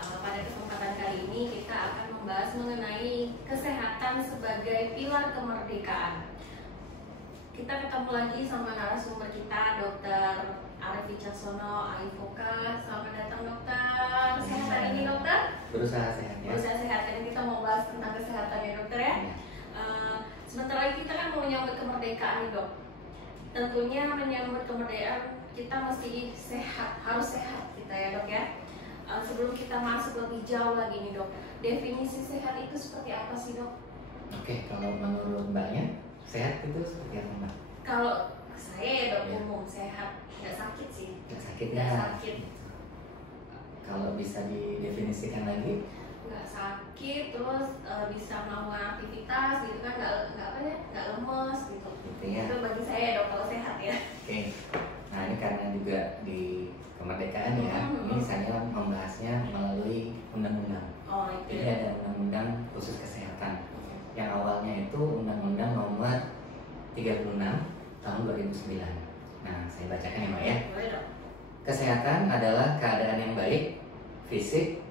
Pada kesempatan kali ini kita akan membahas mengenai kesehatan sebagai pilar kemerdekaan. Kita ketemu lagi sama narasumber kita, Dr. Arief Wicaksono, AIVOKA. Selamat datang dokter. Sehat hari ini dokter? Berusaha sehat ya. Berusaha sehat. Ini kita mau bahas tentang kesehatan ya dokter ya. Sebentar lagi kita kan mau menyambut kemerdekaan nih dok. Tentunya menyambut kemerdekaan kita mesti sehat, harus sehat kita ya dok ya. Sebelum kita masuk lebih jauh lagi nih dok, definisi sehat itu seperti apa sih dok? Oke, kalau menurut mbaknya sehat itu seperti apa mbak? Kalau saya ya dok umum sehat, nggak sakit sih. Nggak sakit Nggak ya? sakit. Kalau bisa didefinisikan lagi? Nggak sakit, terus bisa melakukan aktivitas gitu kan, nggak lemes gitu. Gitu ya. Itu bagi saya dok kalau sehat ya. Oke. Nah ini karena juga di kemerdekaan ya, ini saya membahasnya melalui undang-undang. Oh itu. Jadi ada undang-undang khusus kesehatan. Yang awalnya itu Undang-Undang Nomor 36 tahun 2009. Nah saya bacakan ya mbak ya. Boleh dok. Kesehatan adalah keadaan yang baik, fisik,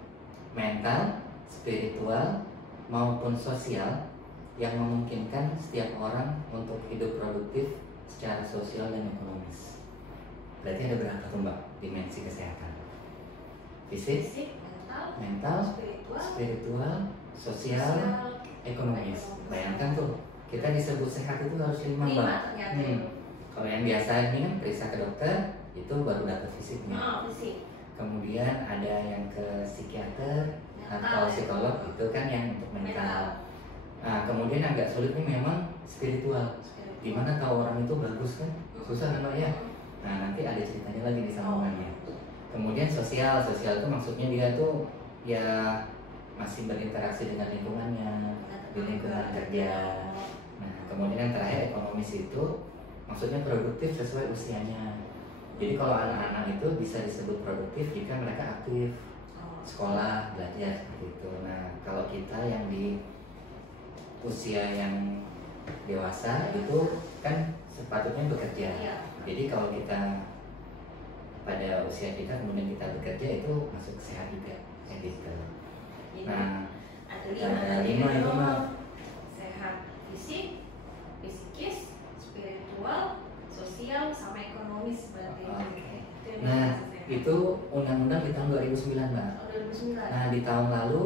mental, spiritual, maupun sosial yang memungkinkan setiap orang untuk hidup produktif secara sosial dan ekonomis. Berarti ada berapa tuh mbak dimensi kesehatan? Fisik, mental, spiritual, sosial, ekonomis. Bayangkan tuh, kita disebut sehat itu harus 5 mbak. Kalau yang biasa ini kan periksa ke dokter, itu baru data fisiknya. Fisik. Kemudian ada yang ke psikiater atau psikolog, itu kan yang untuk mental. Nah kemudian agak sulit nih memang spiritual. Gimana tahu orang itu bagus kan? Susah kan mbak ya? Nah nanti ada ceritanya lagi di sambungannya. Kemudian sosial itu maksudnya dia tuh ya masih berinteraksi dengan lingkungannya, di lingkungan kerja. Nah kemudian yang terakhir ekonomis itu maksudnya produktif sesuai usianya. Jadi kalau anak-anak itu bisa disebut produktif jika mereka aktif sekolah, belajar seperti itu. Nah kalau kita yang di usia yang dewasa itu kan sepatutnya bekerja. Jadi kalau kita pada usia kita kemudian kita bekerja itu masuk sehat juga kayak gitu. Nah ada 5 itu mah. Sehat fisik, psikis, spiritual, sosial, sama ekonomis berarti. Nah itu undang-undang di tahun 2009 mbak. 2009. Nah di tahun lalu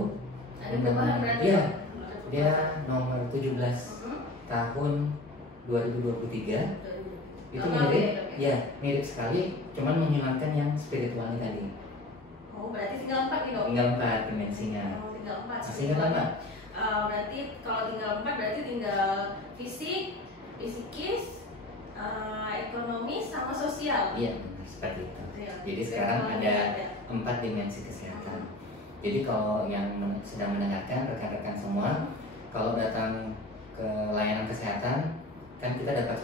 Ada perubahan berarti? Iya, dia nomor 17 tahun 2023. Itu mirip sekali, cuman menghilangkan yang spiritualnya tadi. Oh berarti tinggal 4 nih dok? Tinggal 4 dimensinya. Tinggal 4. Masih ingat nggak? Berarti kalau tinggal 4 berarti tinggal fisik, psikis, ekonomis sama sosial. Iya seperti itu. Ya. Jadi sekarang ada 4 dimensi kesehatan. Jadi kalau yang sedang mendengarkan rekan-rekan semua, kalau datang ke layanan kesehatan kan kita dapat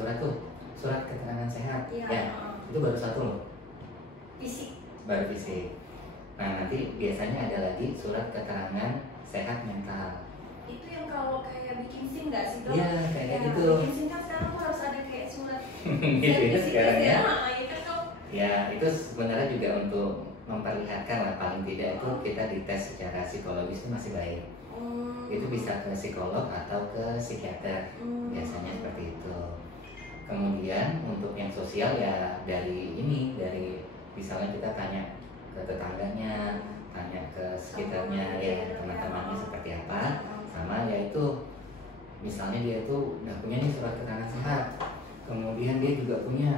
surat keterangan sehat. Ya, itu baru 1 loh. Fisik. Baru fisik. Nah nanti biasanya ada lagi surat keterangan sehat mental. Itu yang kalau kayak bikin SIM nggak sih dok? Iya kayak gitu. Bikin SIM kan sekarang tuh harus ada kayak surat. Gitu itu sekarang ya. Iya kan dok. Ya itu sebenarnya juga untuk memperlihatkan lah, paling tidak itu kita dites secara psikologis itu masih baik. Itu bisa ke psikolog atau ke psikiater. Biasanya seperti itu. Kemudian untuk yang sosial ya dari misalnya kita tanya ke tetangganya, tanya ke sekitarnya ya teman-temannya seperti apa, sama yaitu misalnya dia itu udah punya nih surat keterangan sehat, kemudian dia juga punya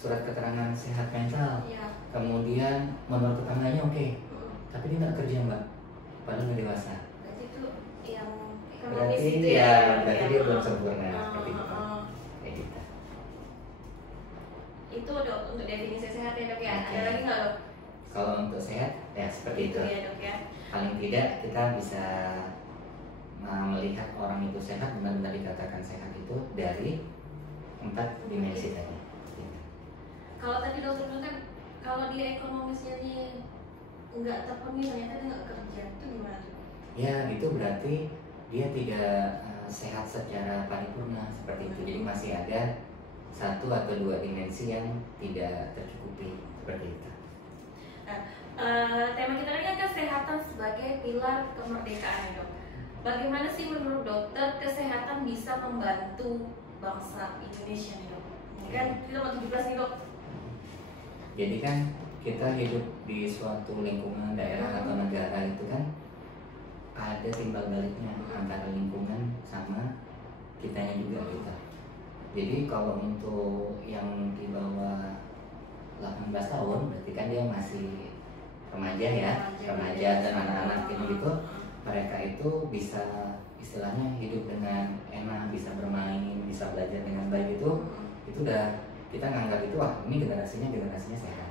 surat keterangan sehat mental, kemudian menurut tetangganya oke, tapi dia nggak kerja mbak, padahal nggak dewasa. Berarti itu yang ekonomis Berarti itu berarti dia belum sempurna seperti itu. Itu dok untuk definisi sehat ya dok ya. Oke. Ada lagi nggak dok? Kalau untuk sehat ya seperti itu. Ya dok ya. Paling tidak kita bisa melihat orang itu sehat, benar-benar dikatakan sehat itu dari 4 dimensi tadi. Kalau tadi dokter bilang kan kalau dia ekonomisnya nih nggak terpenuhi, ternyata dia nggak kerja, itu gimana tuh? Ya itu berarti dia tidak sehat secara paripurna seperti itu. Jadi masih ada 1 atau 2 dimensi yang tidak tercukupi seperti itu. Nah, tema kita ini kan kesehatan sebagai pilar kemerdekaan dok. Bagaimana sih menurut dokter kesehatan bisa membantu bangsa Indonesia nih dok? Ini kan kita mau 17 nih dok. Jadi kan kita hidup di suatu lingkungan daerah atau negara itu kan ada timbal baliknya antara lingkungan sama kitanya juga kita. Jadi kalau untuk yang di bawah 18 tahun berarti kan dia masih remaja ya, remaja dan anak-anak gitu, mereka itu bisa istilahnya hidup dengan enak, bisa bermain, bisa belajar dengan baik, itu udah kita nganggap itu wah ini generasinya sehat.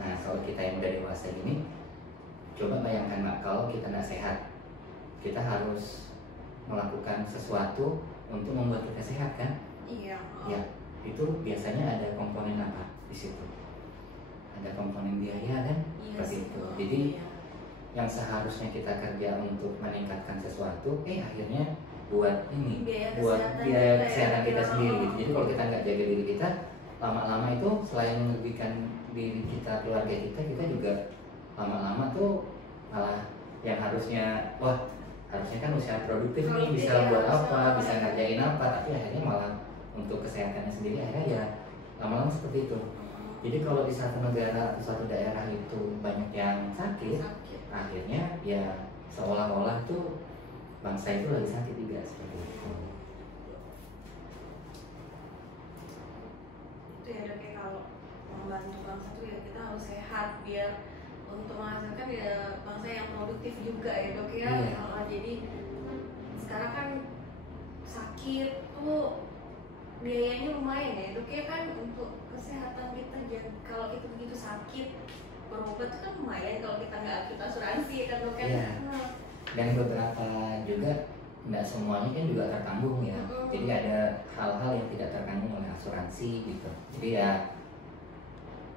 Nah kalau kita yang udah dewasa ini, coba bayangkan Mak, kalau kita nggak sehat, kita harus melakukan sesuatu untuk membuat kita sehat kan? Iya. Ya, itu biasanya ada komponen apa di situ? Ada komponen biaya kan? Iya Seperti sih. itu. Jadi yang seharusnya kita kerja untuk meningkatkan sesuatu, akhirnya buat ini, buat biaya kesehatan kita sendiri gitu. Jadi kalau kita nggak jaga diri kita, lama-lama itu selain merugikan diri kita, keluarga kita juga lama-lama tuh malah yang harusnya harusnya kan usaha produktif nih, bisa buat apa, bisa ngerjain apa, tapi akhirnya malah untuk kesehatannya sendiri akhirnya ya lama-lama seperti itu. Jadi kalau di satu negara atau suatu daerah itu banyak yang sakit, akhirnya ya seolah-olah tuh bangsa itu lagi sakit juga seperti itu. Itu ya dok, kalau membantu bangsa tuh ya kita harus sehat biar untuk menghasilkan ya bangsa yang produktif juga ya dok ya. Iya. Jadi sekarang kan sakit tuh biayanya lumayan ya dok ya kan, untuk kesehatan kita. Kalau kita begitu sakit berobat itu kan lumayan kalau kita nggak aktif asuransi ya kan dok kan. Iya. Dan beberapa juga nggak semuanya kan juga tertanggung ya. Jadi ada hal-hal yang tidak tertanggung oleh asuransi gitu. Jadi ya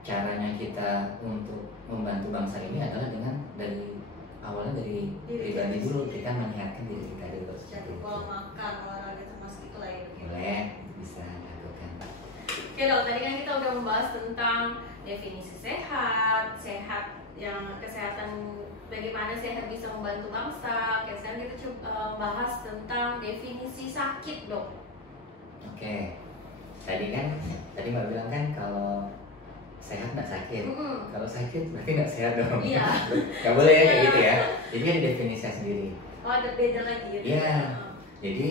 caranya kita untuk membantu bangsa ini adalah dengan awalnya dari pribadi dulu, kita menyehatkan diri kita dulu. Jadi pola makan, olahraga termasuk itu lah ya dok. Boleh, bisa lakukan. Oke dok, tadi kan kita udah membahas tentang definisi sehat yang kesehatan, bagaimana sehat bisa membantu bangsa. Oke, sekarang kita coba bahas tentang definisi sakit dok. Oke, tadi Mbak bilang kan kalau sehat nggak sakit, kalau sakit berarti nggak sehat dong. Iya. Nggak boleh ya kayak gitu ya. Jadi ada definisinya sendiri. Oh, ada beda lagi ya? Iya. Jadi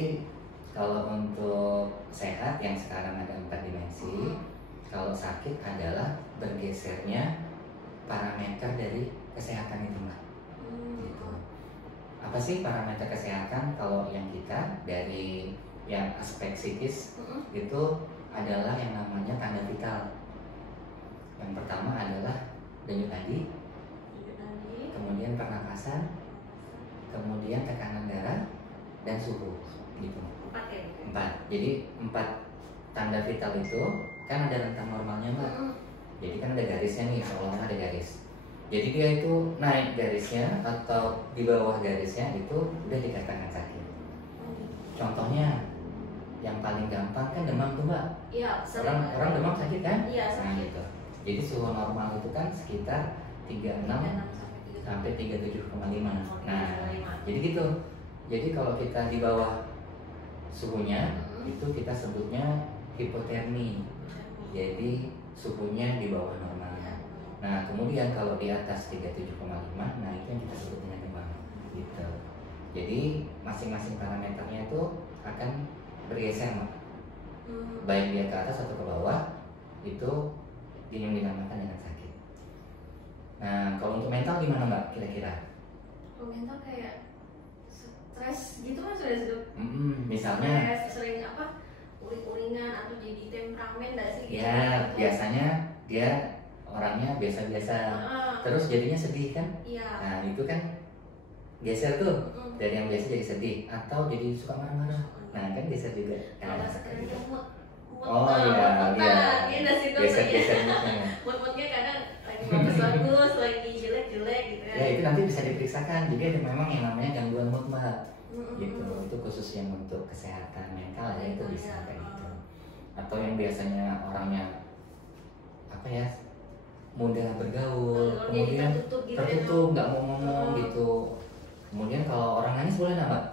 kalau untuk sehat yang sekarang ada 4 dimensi, kalau sakit adalah bergesernya parameter dari kesehatan itu Mbak. Gitu. Apa sih parameter kesehatan? Kalau yang kita dari yang aspek psikis itu adalah yang namanya tanda vital. Yang pertama adalah denyut nadi, kemudian pernapasan, kemudian tekanan darah dan suhu, gitu. 4 ya? 4. Jadi 4 tanda vital itu kan ada rentang normalnya Mbak. Jadi kan ada garisnya nih, seolah-olah ada garis. Jadi dia itu naik garisnya atau di bawah garisnya itu udah dikatakan sakit. Contohnya yang paling gampang kan demam tuh Mbak. Iya. Orang demam sakit kan? Iya, sakit. Nah, gitu. Jadi suhu normal itu kan sekitar 36 sampai 37,5. Nah, jadi gitu. Jadi kalau kita di bawah suhunya itu kita sebutnya hipotermi. Jadi suhunya di bawah normal. Nah, kemudian kalau di atas 37,5, nah itu yang kita sebut dengan demam. Gitu. Jadi masing-masing parameternya itu akan bergeser, Mak. Baik dia ke atas atau ke bawah, itu yang dinamakan dengan sakit. Nah, kalau untuk mental gimana Mbak kira-kira? Kalau mental kayak stres gitu kan sudah misalnya sering apa, uring-uringan atau jadi temperamen nggak sih? Ya, biasanya dia orangnya biasa-biasa, terus jadinya sedih kan? Iya. Nah, itu kan geser tuh, dari yang biasa jadi sedih atau jadi suka marah-marah. Nah, kan geser juga. Kalau sekarang mood. Oh iya, geser-geser moodnya. Mood-moodnya kadang lagi bagus-bagus, lagi jelek-jelek gitu ya. Ya, itu nanti bisa diperiksakan. Jadi ada memang yang namanya gangguan mood Mbak. Gitu. Itu khusus yang untuk kesehatan mental ya, itu bisa kayak gitu. Atau yang biasanya orangnya apa ya, mudah bergaul, kemudian tertutup, nggak mau ngomong gitu. Kemudian kalau orang nangis boleh nggak Mbak?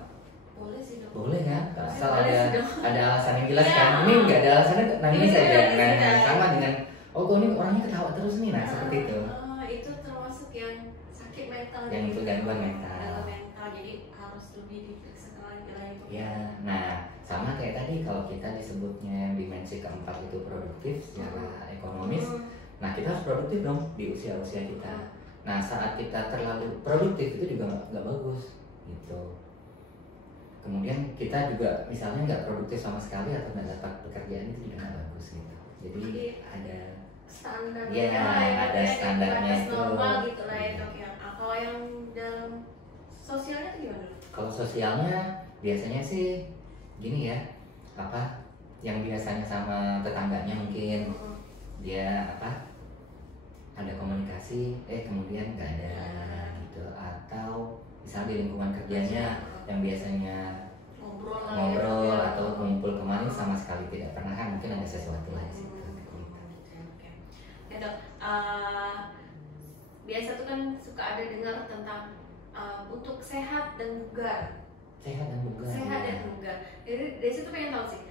Boleh sih dok. Boleh kan? Asal Boleh ada sih, Dok. ada alasan yang jelas Iya. kan. Ini nggak ada alasannya nangis Iya, aja. Nah, iya. sama dengan oh kok ini orangnya ketawa terus nih. Nah, seperti itu. Itu termasuk yang sakit mental. Yang itu gangguan mental. Gangguan mental, jadi harus lebih diperiksa lagi. Ya, nah sama kayak tadi kalau kita disebutnya dimensi keempat itu produktif secara ekonomis. Nah, kita harus produktif dong di usia-usia kita. Nah, saat kita terlalu produktif itu juga nggak bagus gitu. Kemudian kita juga misalnya nggak produktif sama sekali atau nggak dapat pekerjaan itu juga nggak bagus gitu. Jadi ada standarnya, ya, ada standarnya batas itu. normal gitu lah ya dok ya. Kalau yang dalam sosialnya itu gimana? Kalau sosialnya biasanya sih gini ya, apa yang biasanya sama tetangganya mungkin dia apa ada komunikasi kemudian nggak ada gitu, atau misalnya di lingkungan kerjanya yang biasanya ngobrol atau kumpul kemarin sama sekali tidak pernah, kan mungkin ada sesuatu lah di situ. Ya dok, biasa tuh kan suka ada dengar tentang untuk sehat dan bugar. Sehat dan bugar. Sehat dan bugar. Jadi dari situ pengen tahu sih,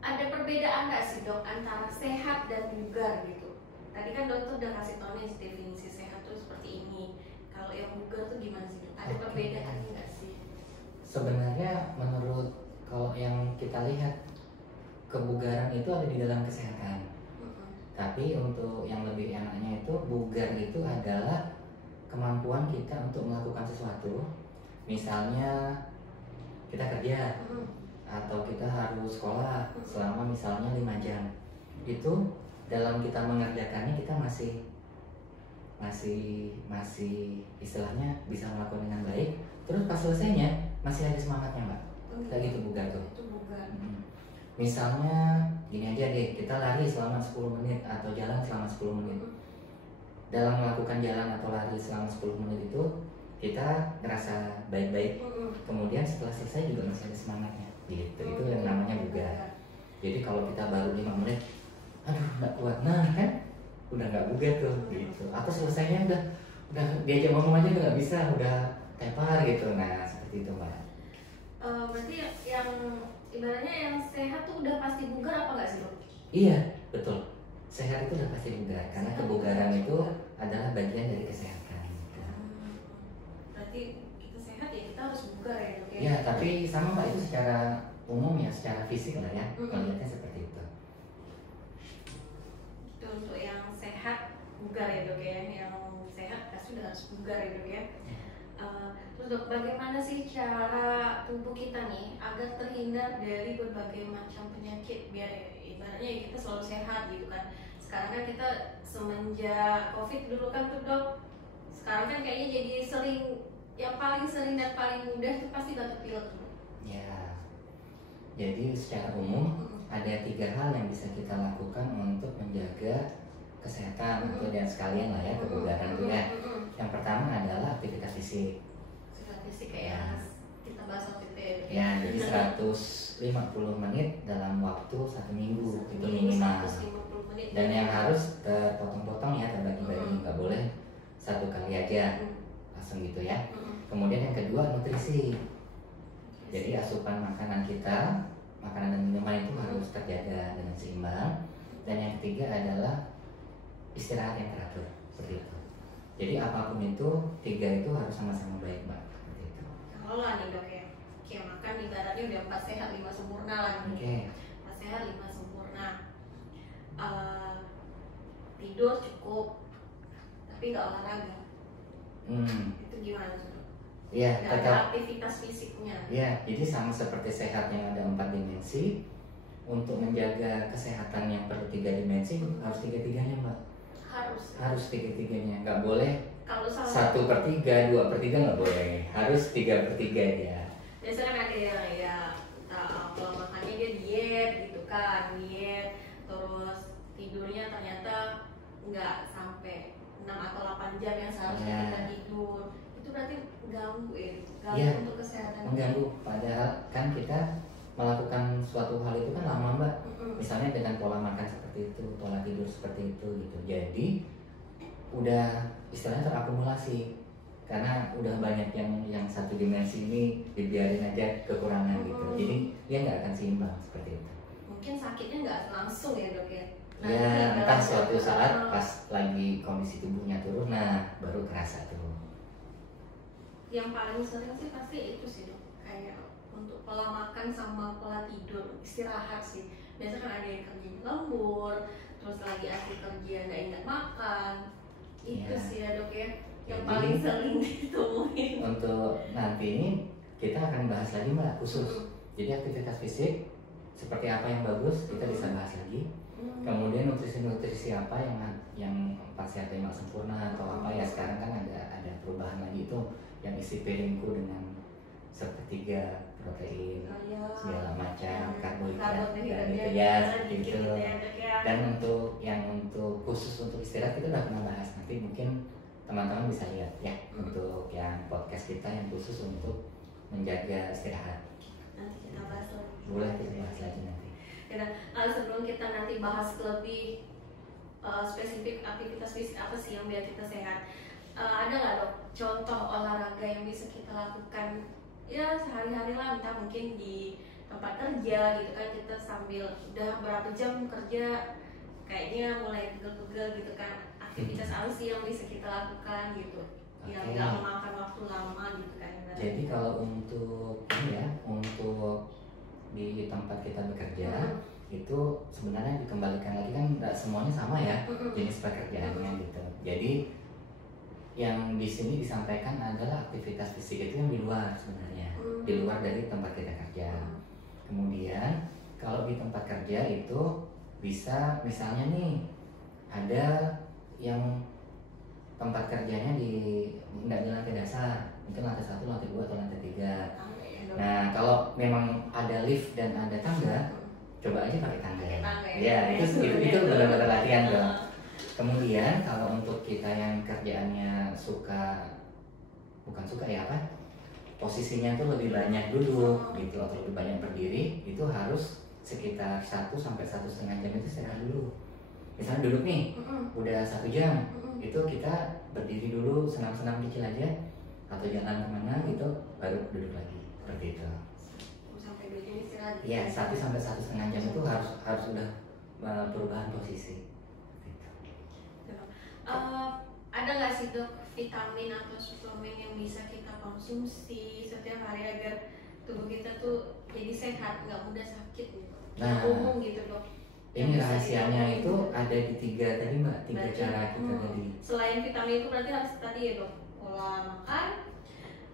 ada perbedaan nggak sih dok antara sehat dan bugar gitu? Tadi kan dokter udah kasih tahu nih definisi sehat tuh seperti ini. Kalau yang bugar tuh gimana sih dok? Ada perbedaannya nggak sih? Sebenarnya menurut kalau yang kita lihat kebugaran itu ada di dalam kesehatan. Tapi untuk yang lebih enaknya itu bugar itu adalah kemampuan kita untuk melakukan sesuatu. Misalnya kita kerja atau kita harus sekolah selama misalnya 5 jam. Itu dalam kita mengerjakannya kita masih istilahnya bisa melakukan dengan baik. Terus pas selesainya masih ada semangatnya Mbak. Kayak gitu bugar tuh. Itu bugar. Misalnya gini aja deh, kita lari selama 10 menit atau jalan selama 10 menit. Dalam melakukan jalan atau lari selama 10 menit itu kita ngerasa baik-baik. Kemudian setelah selesai juga masih ada semangatnya. Gitu. Itu yang namanya bugar. Jadi kalau kita baru 5 menit, aduh nggak kuat, nah kan udah nggak bugar tuh gitu. Atau selesainya udah diajak ngomong aja nggak bisa, udah tepar gitu. Nah seperti itu Mbak. Berarti yang ibaratnya yang sehat tuh udah pasti bugar apa nggak sih dok? Iya betul, sehat itu udah pasti bugar karena kebugaran itu adalah bagian dari kesehatan. Berarti kita sehat ya kita harus bugar ya dok ya? Ya tapi sama Mbak, itu secara umum ya, secara fisik lah ya, melihatnya seperti itu. Itu untuk yang sehat bugar ya dok ya, yang sehat pasti udah harus bugar ya dok ya. Terus dok, bagaimana sih cara tubuh kita nih agar terhindar dari berbagai macam penyakit, biar ibaratnya kita selalu sehat gitu kan. Sekarang kan kita semenjak COVID dulu kan tuh dok, sekarang kan kayaknya jadi sering, yang paling sering dan paling mudah itu pasti batuk pilek. Ya, jadi secara umum ada 3 hal yang bisa kita lakukan untuk menjaga kesehatan itu, dan sekalian lah ya kebugaran itu ya. Yang pertama adalah aktivitas fisik. Fisik kayak kita bahas waktu itu ya. Ya, jadi 150 menit dalam waktu 1 minggu itu minimal. 150 menit. Dan yang harus terpotong-potong ya, terbagi-bagi, nggak boleh satu kali aja langsung gitu ya. Kemudian yang kedua nutrisi. Jadi asupan makanan kita, makanan dan minuman itu harus terjaga dengan seimbang. Dan yang ketiga adalah istirahat yang teratur, seperti itu. Jadi apapun itu, 3 itu harus sama-sama baik Mbak. Seperti itu. Kalau lah nih dok ya, kayak makan ibaratnya udah 4 sehat 5 sempurna lah nih. Oke. 4 sehat 5 sempurna. Tidur cukup, tapi nggak olahraga. Itu gimana tuh dok? Iya, Nggak ada tetap. aktivitas fisiknya. Ya, jadi sama seperti sehat yang ada 4 dimensi, untuk menjaga kesehatan yang perlu 3 dimensi harus 3-3-nya Mbak. Harus 3-3-nya, nggak boleh kalau 1/3, 2/3 nggak boleh, harus 3/3 ya. Biasanya kan ada yang ya kalau makannya dia diet gitu kan, diet terus tidurnya ternyata nggak sampai 6 atau 8 jam yang seharusnya kita tidur. Itu berarti ganggu ya, ganggu untuk kesehatan. Mengganggu, padahal kan kita melakukan suatu hal itu kan lama Mbak. Misalnya dengan pola makan seperti itu, pola tidur seperti itu gitu. Jadi udah istilahnya terakumulasi karena udah banyak yang satu dimensi ini dibiarin aja kekurangan gitu, jadi dia nggak akan seimbang seperti itu. Mungkin sakitnya nggak langsung ya dok ya? Ya entah suatu saat pas lagi kondisi tubuhnya turun, nah baru kerasa tuh. Yang paling sering sih pasti itu sih dok, kayak untuk pola makan sama pola tidur, istirahat sih. Biasanya kan ada yang kerja lembur, terus lagi asik kerja nggak ingat makan, itu Ya. sih ya dok ya, yang Jadi, paling sering ditemuin. Untuk nanti ini kita akan bahas lagi mbak khusus. Jadi aktivitas fisik seperti apa yang bagus kita bisa bahas lagi. Kemudian nutrisi apa yang pas sehat lima sempurna atau apa ya, sekarang kan ada perubahan lagi itu yang isi piringku dengan sepertiga protein segala macam karbohidrat dan itu ya seperti itu. Dan untuk khusus untuk istirahat kita udah pernah bahas, nanti mungkin teman-teman bisa lihat ya untuk yang podcast kita yang khusus untuk menjaga istirahat. Nanti kita bahas lagi. Boleh kita bahas lagi nanti. Sebelum kita nanti bahas lebih spesifik aktivitas fisik apa sih yang biar kita sehat, ada nggak dok contoh olahraga yang bisa kita lakukan ya sehari-hari lah, entah mungkin di tempat kerja gitu kan, kita sambil udah berapa jam kerja kayaknya mulai pegel-pegel gitu kan, aktivitas apa sih yang bisa kita lakukan gitu yang nggak memakan waktu lama gitu kan. Jadi kalau untuk ini ya, untuk di tempat kita bekerja itu sebenarnya dikembalikan lagi kan nggak semuanya sama ya jenis pekerjaannya gitu. Jadi yang di sini disampaikan adalah aktivitas fisik itu yang di luar sebenarnya, di luar dari tempat kita kerja. Kemudian kalau di tempat kerja itu bisa misalnya nih ada yang tempat kerjanya nggak di lantai dasar, mungkin lantai 1, lantai 2 atau lantai 3. Nah kalau memang ada lift dan ada tangga, coba aja pakai tangga. Ya itu benar-benar latihan dong. Kemudian kalau untuk kita yang kerjaannya bukan suka ya apa, posisinya tuh lebih banyak duduk gitu atau lebih banyak berdiri, itu harus sekitar 1 sampai 1,5 jam itu istirahat dulu. Misalnya duduk nih udah 1 jam, itu kita berdiri dulu, senam-senam kecil aja atau jalan kemana gitu, baru duduk lagi seperti itu. Sampai 2 jam istirahat. Iya, 1 sampai 1,5 jam itu harus sudah perubahan posisi. Ada nggak sih dok vitamin atau suplemen yang bisa kita konsumsi setiap hari agar tubuh kita tuh jadi sehat, nggak mudah sakit gitu? Nah, umum gitu dok. Ini rahasianya itu ada di 3 tadi mbak, 3 Berarti, cara kita tadi. Selain vitamin itu berarti harus tadi ya dok, pola makan,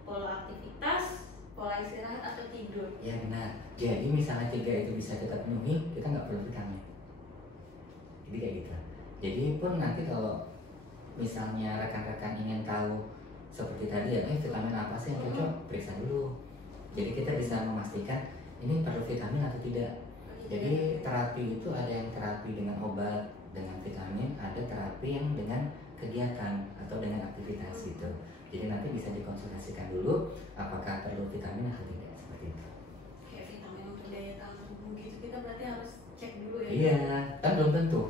pola aktivitas, pola istirahat atau tidur. Ya benar. Jadi misalnya 3 itu bisa kita penuhi, kita nggak perlu vitamin. Jadi kayak gitu. Jadi pun nanti kalau misalnya rekan-rekan ingin tahu seperti tadi ya, vitamin apa sih yang cocok, periksa dulu. Jadi kita bisa memastikan ini perlu vitamin atau tidak. Jadi terapi itu ada yang terapi dengan obat, dengan vitamin, ada terapi yang dengan kegiatan atau dengan aktivitas gitu. Jadi nanti bisa dikonsultasikan dulu apakah perlu vitamin atau tidak, seperti itu. Kayak vitamin untuk daya tahan tubuh gitu, kita berarti harus cek dulu ya. Iya, kan belum tentu.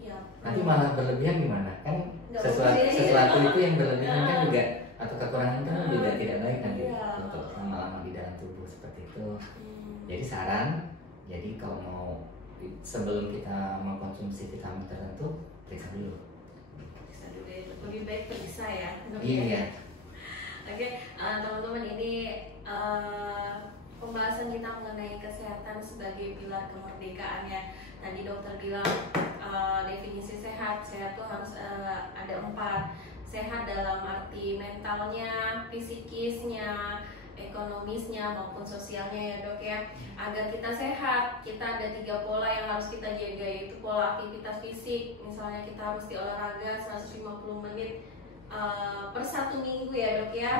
Iya. Nanti malah berlebihan gimana? Kan sesuatu itu yang berlebihan kan juga, atau kekurangan kan juga tidak baik nanti untuk lama-lama di dalam tubuh seperti itu. Jadi saran, jadi kalau mau sebelum kita mengkonsumsi vitamin tertentu, periksa dulu. Periksa dulu ya, lebih baik periksa ya. Iya. Oke, teman-teman, ini pembahasan kita mengenai kesehatan sebagai pilar kemerdekaan ya. Tadi dokter bilang definisi sehat tuh harus ada 4. Sehat dalam arti mentalnya, fisikisnya, ekonomisnya maupun sosialnya ya dok ya. Agar kita sehat, kita ada 3 pola yang harus kita jaga, yaitu pola aktivitas fisik. Misalnya kita harus di olahraga 150 menit per 1 minggu ya dok ya.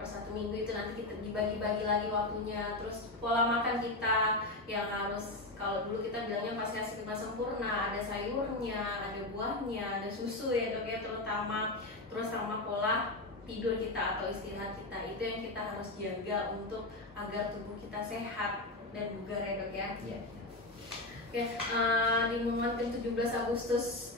Per 1 minggu itu nanti kita dibagi-bagi lagi waktunya. Terus pola makan kita yang harus, kalau dulu kita bilangnya pas sehat 5 sempurna, ada sayurnya, ada buahnya, ada susu ya dok ya terutama. Terus sama pola tidur kita atau istirahat kita, itu yang kita harus jaga untuk agar tubuh kita sehat dan bugar ya dok ya. Iya. Oke, di momen ke 17 Agustus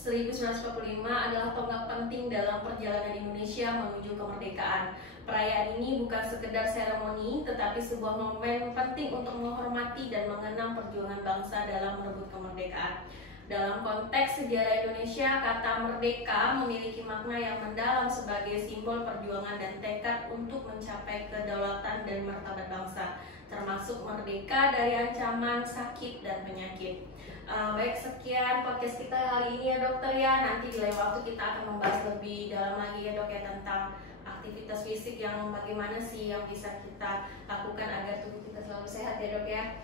1945 adalah tonggak penting dalam perjalanan Indonesia menuju kemerdekaan. Perayaan ini bukan sekedar seremoni, tetapi sebuah momen penting untuk menghormati dan mengenang perjuangan bangsa dalam merebut kemerdekaan. Dalam konteks sejarah Indonesia, kata merdeka memiliki makna yang mendalam sebagai simbol perjuangan dan tekad untuk mencapai kedaulatan dan martabat bangsa, termasuk merdeka dari ancaman sakit dan penyakit. Baik, sekian podcast kita hari ini ya dokter ya. Nanti di lain waktu kita akan membahas lebih dalam lagi ya dok ya tentang aktivitas fisik yang bagaimana sih yang bisa kita lakukan agar tubuh kita selalu sehat ya dok ya.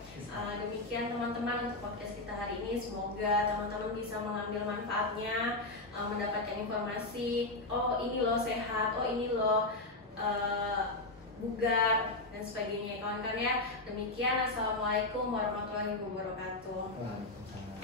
Demikian teman-teman untuk podcast kita hari ini. Semoga teman-teman bisa mengambil manfaatnya, mendapatkan informasi. Oh ini loh sehat, oh ini loh bugar dan sebagainya kawan-kawan ya. Demikian, assalamualaikum warahmatullahi wabarakatuh. Waalaikumsalam.